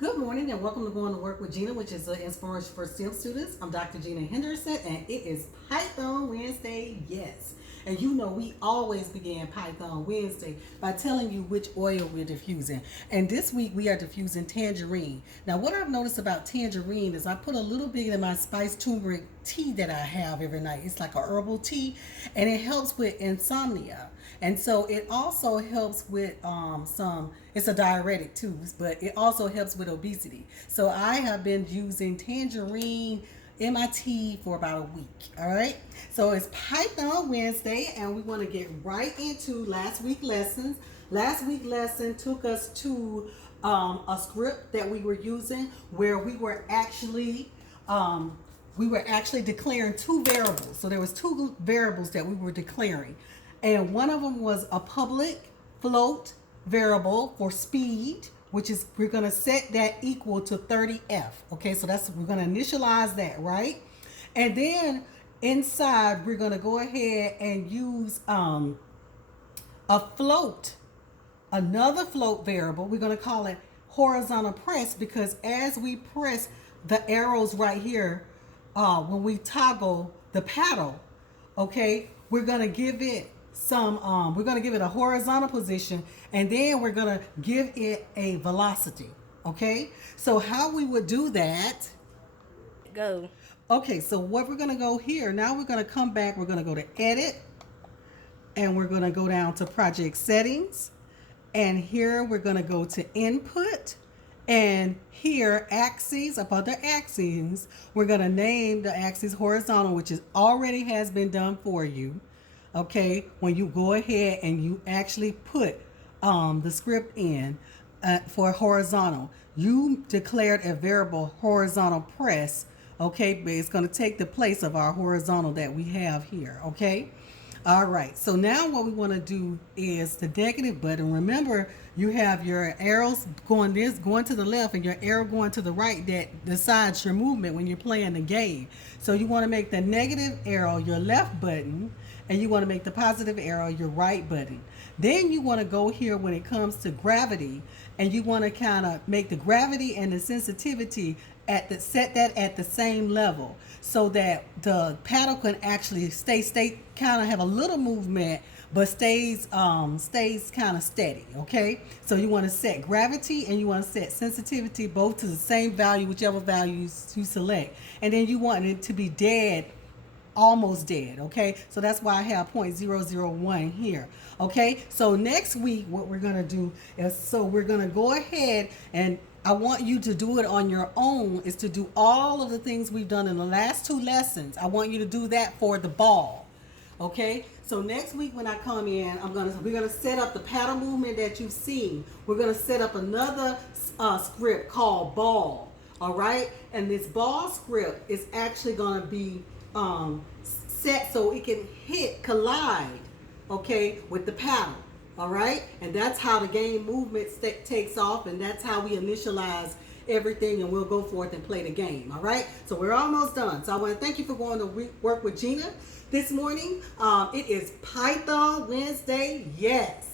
Good morning and welcome to Going to Work with Gena, which is an inspiration for STEM students. I'm Dr. Gena Henderson and it is Python Wednesday, yes. And you know we always begin Python Wednesday by telling you which oil we're diffusing. And this week we are diffusing tangerine. Now what I've noticed about tangerine is I put a little bit in my spiced turmeric tea that I have every night. It's like a herbal tea and it helps with insomnia. And so it also helps with it's a diuretic too, but it also helps with obesity. So I have been using tangerine in my tea for about a week. All right. So it's Python Wednesday, and we want to get right into last week's lessons. Last week's lesson took us to a script that we were using where we were actually declaring two variables. So there was two variables that we were declaring. And one of them was a public float variable for speed, which is we're going to set that equal to 30F. Okay, so we're going to initialize that, right? And then inside we're going to go ahead and use a float, another float variable. We're going to call it horizontal press because as we press the arrows right here, when we toggle the paddle, okay, we're going to give it we're going to give it a horizontal position, and then we're going to give it a velocity. Okay, so how we would do that, Go. okay, so what we're going to go here now, we're going to come back, we're going to go to edit, and we're going to go down to project settings, and here we're going to go to input, and here axes, up under axes, we're going to name the axis horizontal, which is already has been done for you. Okay, when you go ahead and you actually put the script in for horizontal, you declared a variable horizontal press. Okay, but it's going to take the place of our horizontal that we have here. Okay, all right, so now what we want to do is the negative button. Remember, you have your arrows going to the left and your arrow going to the right that decides your movement when you're playing the game. So you want to make the negative arrow your left button, and you want to make the positive arrow your right button. Then you want to go here when it comes to gravity, and you want to kind of make the gravity and the sensitivity set that at the same level so that the paddle can actually stay kind of have a little movement but stays kind of steady. Okay, so you want to set gravity and you want to set sensitivity both to the same value, whichever values you select, and then you want it to be dead, almost dead. Okay, so that's why I have 0.001 here. Okay, so next week what we're going to do is, we're going to go ahead, and I want you to do it on your own, is to do all of the things we've done in the last two lessons. I want you to do that for the ball. Okay, so next week when I come in, we're gonna set up the paddle movement that you've seen. We're gonna set up another script called ball. All right, and this ball script is actually gonna be set so it can collide, okay, with the paddle. All right, and that's how the game movement takes off, and that's how we initialize everything, and we'll go forth and play the game. All right, so we're almost done. So I want to thank you for going to work with Gena this morning. It is Python Wednesday, yes.